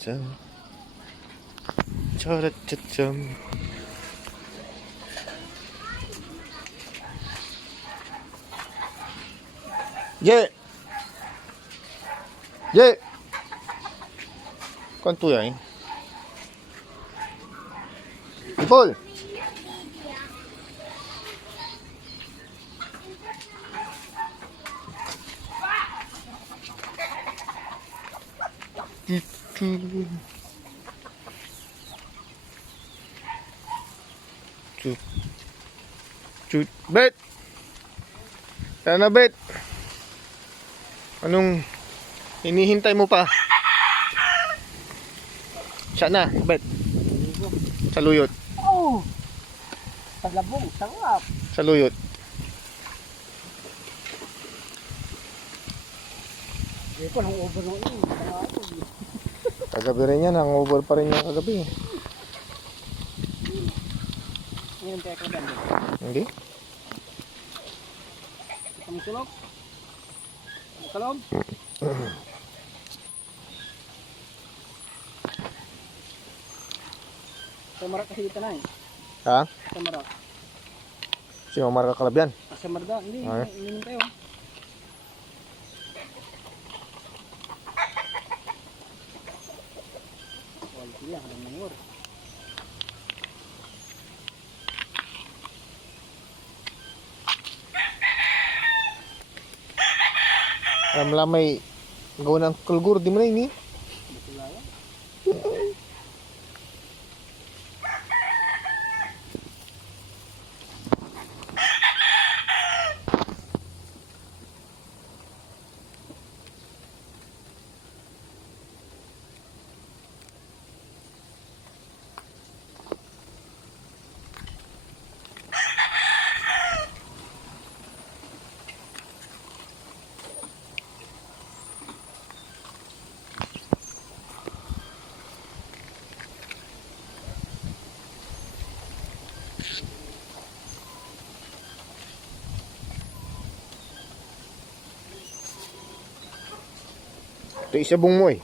Cha-cha-cha. Je. Je. Kanto yan. Ipol. Bet. Sana bet. Anong hinihintay mo pa? Siya na, bet. Saluyot. Oh! Paglabong, sarap. Saluyot. Hindi ko nang over nung ini. Kagabi rin yan, hangover pa rin yung kagabi. Ngayon tayo kagan. Hindi? Kami sulok. Kalom. Samarak kasi dito na eh. Ha? Samarak. Si Omar Kakalabyan. Samarda, hindi. Ay. Ininom tayo. Quality lang, ang nangur. Alam lang may gawa ng kulgur, di mo na ini. Batulaya. Ito isabong mo eh.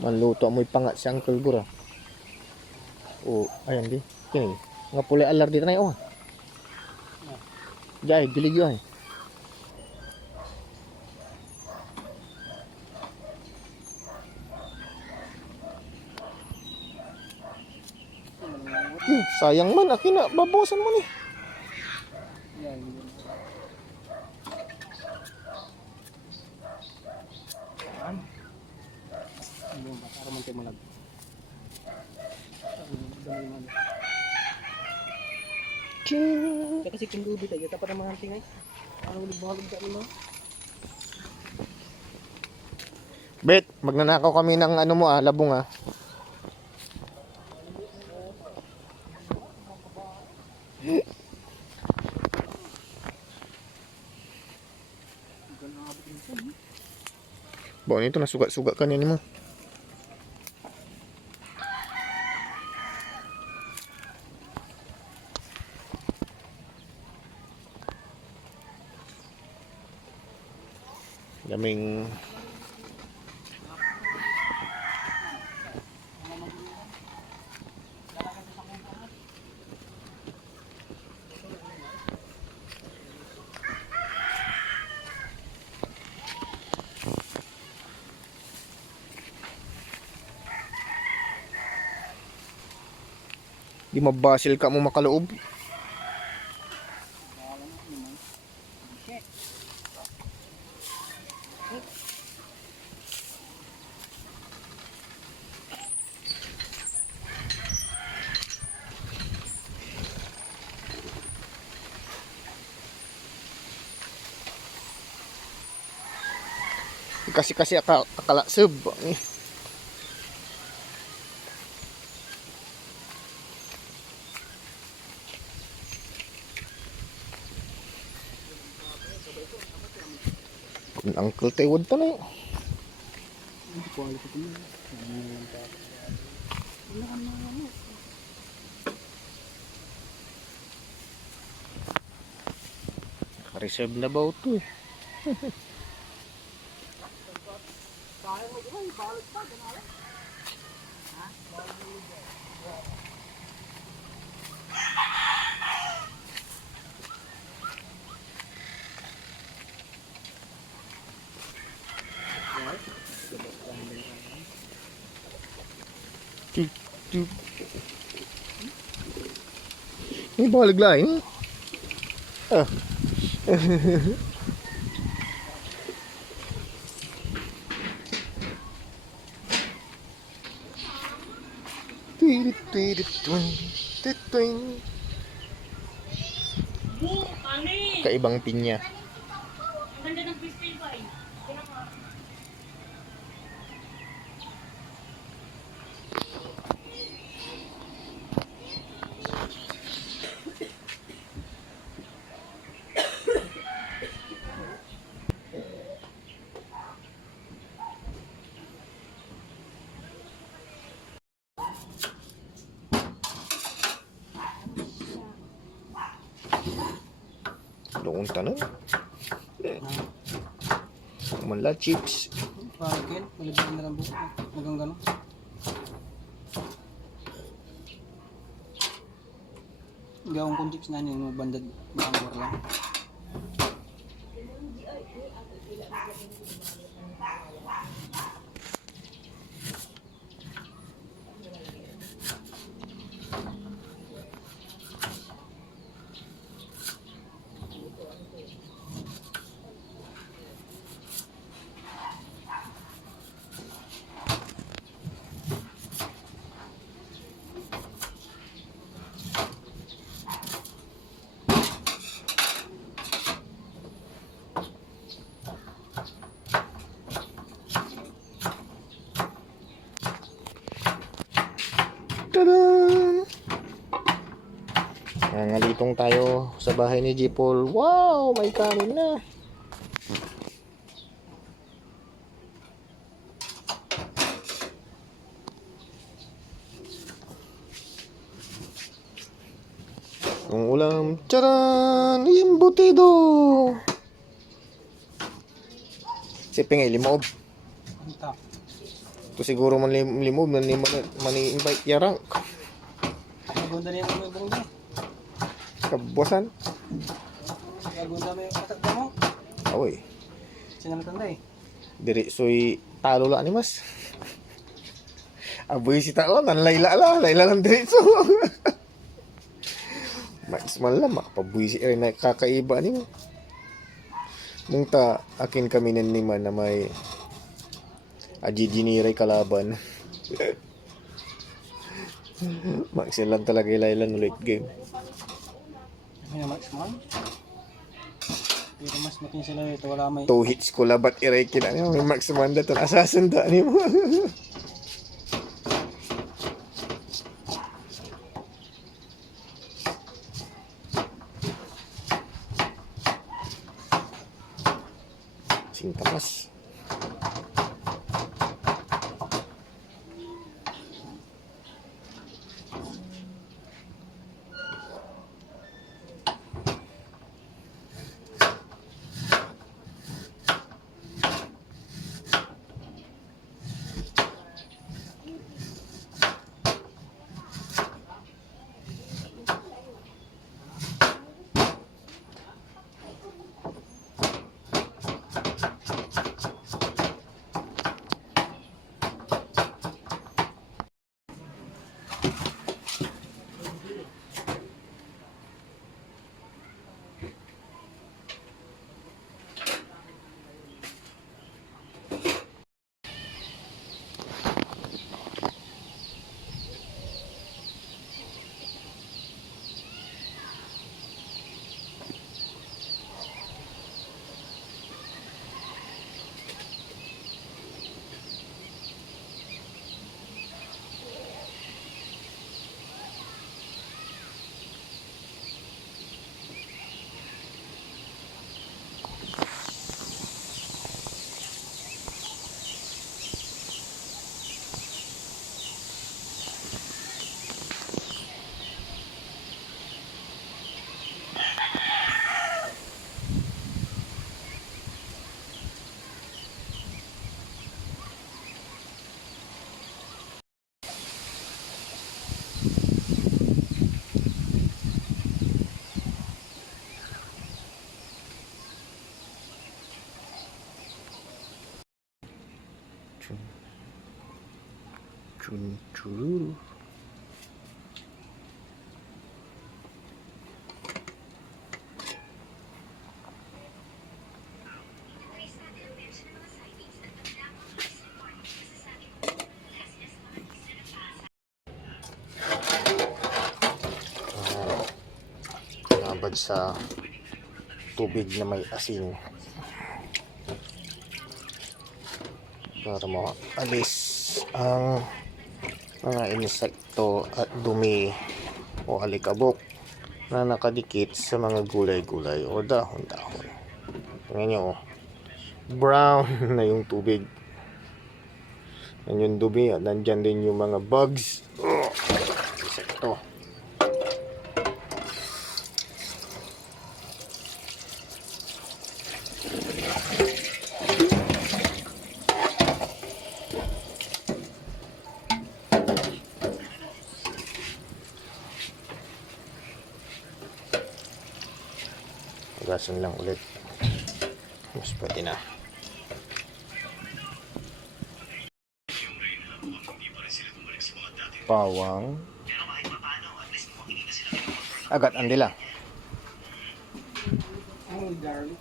Manluto mo ipangat si Uncle Gura. Oh, ayan di. Kini. Nga pula alar dito na yun. Jai, dilig yun. Sayang man, akin na, babawasan mo ni. Yan. Ano ba? Para man tayo malag. Dami man. Kaya kasi kung lubi tayo, tapat ang mga hunting ay. Parang ulog-balog ka naman. Bet, magnanakaw kami ng ano mo labong ah. Bawa nito nasugat-sugat kan yan mo. Daming di mabasil ka mo makaloob. Kasi akala sub. Kung Uncle Taywad pa na yun. quality ko na. Reserve na ba ito eh? Ini balik lain. Ah. Kaibang pinya. Ganda ng crystal ba eh? Kaya nga. Doon tanong. Mala chips. Parang ken, malagyan na lang buko. Hanggang gano'n. Gawang kong chips na yung bandad makangor lang. Tadaan! Nangalitong tayo sa bahay ni Jipol. Wow! May kanin na. Ang ulam. Charan! Imbutido! Siping ay limoob. Anta. Ito siguro man limoob. Mani-invite yarang. Maganda na yung mga ibang niya. Kabuwasan. Maganda na yung katakda mo. Awoy. Sinamatanda eh. Diri soy talo la ni mas. Aboy si tao nan layla lang diretso. Mas malam makapabuy si rin na kakaiba ni mo. Nung ta akin kami naniman na may ajijiniray kalaban. Max lang talaga ilaylan late game. May Max man. Pero mas matin sila ito. Wala may... 2 hits ko labat iray kina ni may Max Manda ton assassin da ni mo. Singkamas. Chun chururu. Nabad sa tubig na may asin para maalis ang mga insekto at dumi o alikabok na nakadikit sa mga gulay-gulay o dahon-dahon. Tingnan nyo, oh. Brown na yung tubig. Yan yung dumi at nandyan din yung mga bugs. Insekto. Hugasan lang ulit. Mas pwede na. Bawang. Agad andila. Oh, garlic.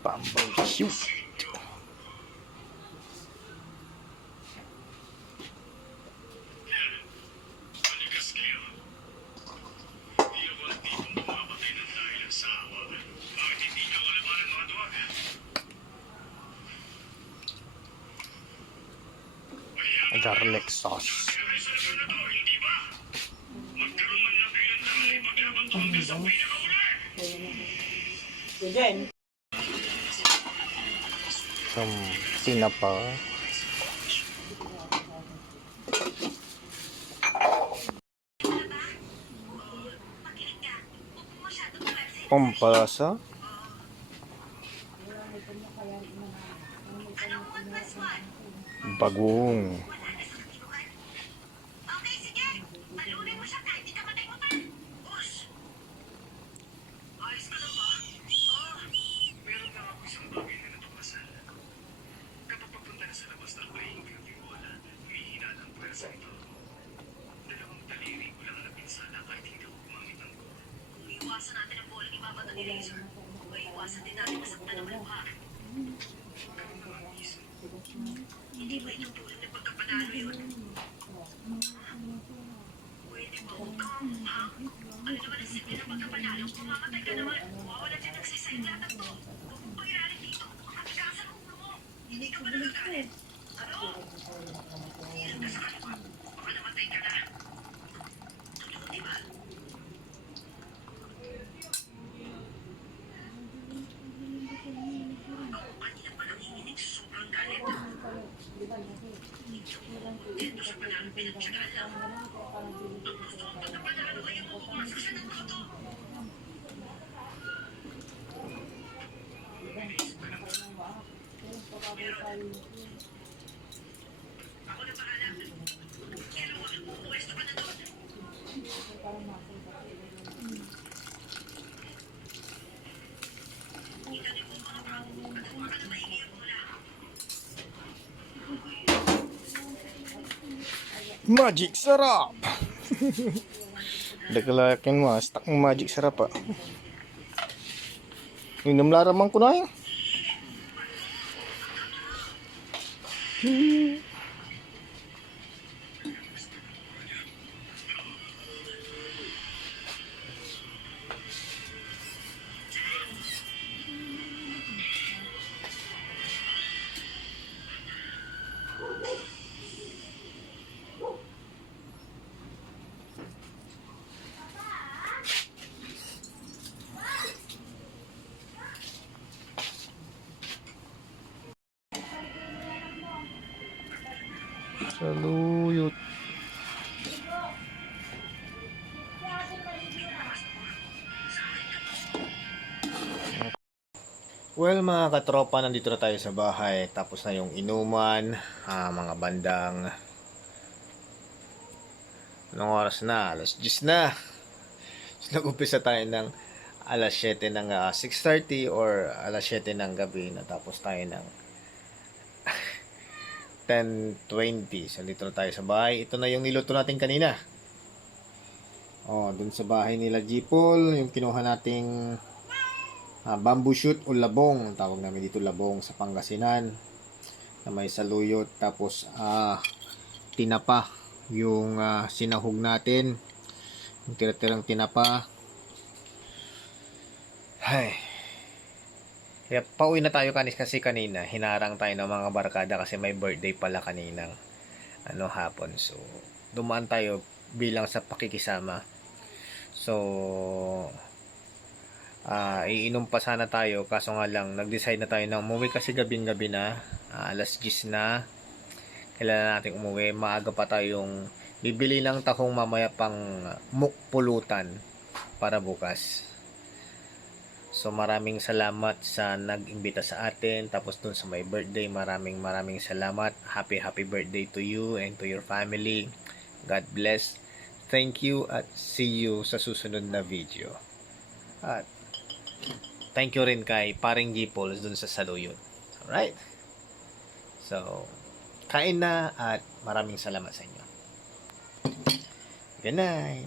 Barbecue. Garlic sauce. Some sinapa. Pampalasa. Bagong. Iwasan natin ang bola ni Mama at ni Razor. Iwasan din natin masaktan ng luha. Hindi ba itong tulad ng pagkapanalo yun? Pwede ba huwag kang ha? Ano naman ang simple ng pagkapanalo? Kung mamatay ka naman, mawawala dyan nagsisayang lahat to. Huwag mong pag-iralin dito. Makatigasan ang ulo mo. Hindi ka ba nagagalit? Ano? Ilan ka sa kaliwa. Baka namatay ka na. Totoo, di ba? Kanina pa nanginginig sa sobrang galit. Dito sa panalo pinagtsagaan lang. Ang gusto kong pagkapanalo ay yung umuwasak siya ng todo. Ako na bahala. Pero pwesto ka na doon. Itanin mo mga bravo at huwag ka na mahingi yung bola. Magic sarap. Dagalakin mo, stuck ng magic sarap ah. Minum laramang ko na yun. Saluyot. Well, mga katropa, nandito na tayo sa bahay. Tapos na yung inuman, mga bandang anong oras na? Alas 10 na. So, nag-umpisa tayo ng alas 7 ng 6:30 or alas 7 ng gabi. Natapos tayo ng 10:20. So, dito na tayo sa bahay. Ito na yung niluto natin kanina. Oh, dun sa bahay nila Jipol, yung kinuha nating bamboo shoot o labong. Ang tawag namin dito labong sa Pangasinan. Na may saluyot. Tapos, tinapa. Yung sinahog natin. Yung tira-tirang tinapa. Ay. Kaya pauwi na tayo kasi kanina. Hinarang tayo ng mga barkada kasi may birthday pala kaninang hapon. So, dumaan tayo bilang sa pakikisama. So, iinom pa sana tayo kaso nga lang nag-decide na tayo na umuwi kasi gabing-gabi na, alas 10 na. Kailangan natin umuwi, maaga pa tayong bibili ng tahong mamaya pang mukpulutan para bukas. So maraming salamat sa nag-imbita sa atin, tapos dun sa may birthday, maraming salamat. Happy birthday to you and to your family. God bless. Thank you at see you sa susunod na video. At thank you rin kay paring Jipol dun sa saluyot. Alright? So, kain na at maraming salamat sa inyo. Good night!